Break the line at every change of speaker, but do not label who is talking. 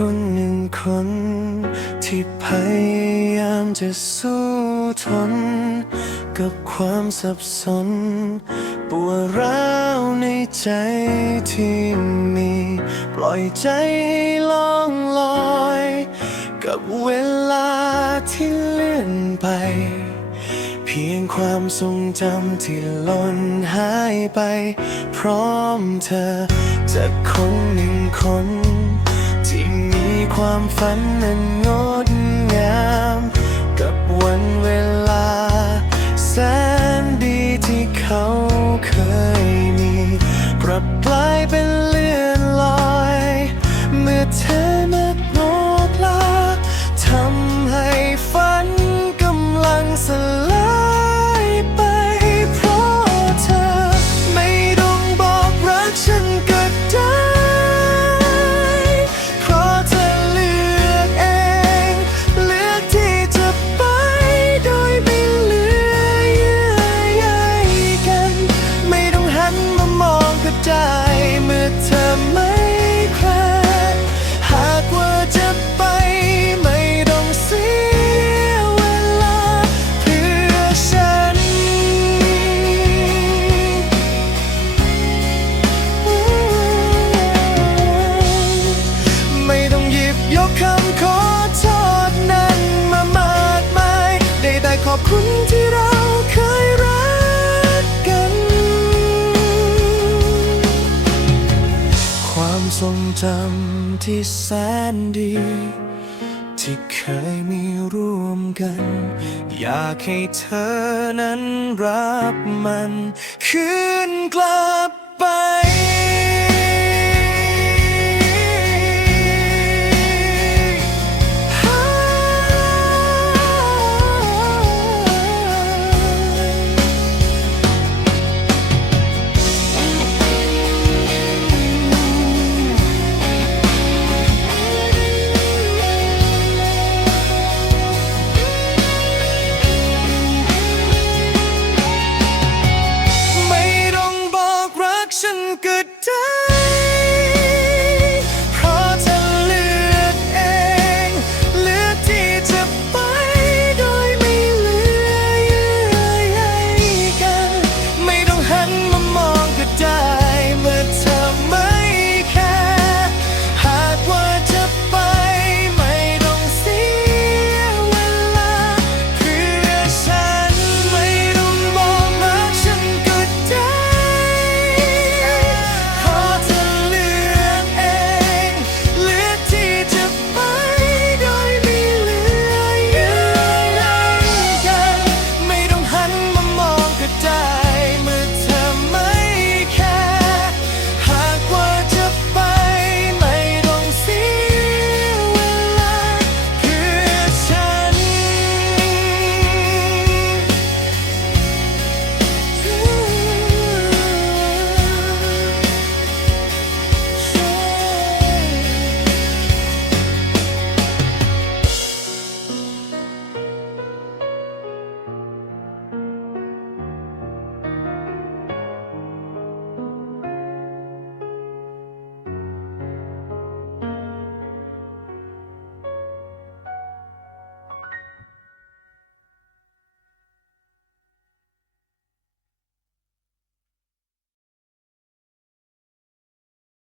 คนหนึ่งคน ที่พยายามจะสู้ทน กับความสับสน ปวดร้าวในใจที่มี ปล่อยใจให้ล่องลอย กับเวลาที่เลื่อนไป เพียงความทรงจำที่ล่นหายไป พร้อมเธอจากคนหนึ่งคน ความฝันนั้นงด จำที่แสนดี ที่เคยมีร่วมกัน อยากให้เธอนั้นรับมัน คืนกลับไป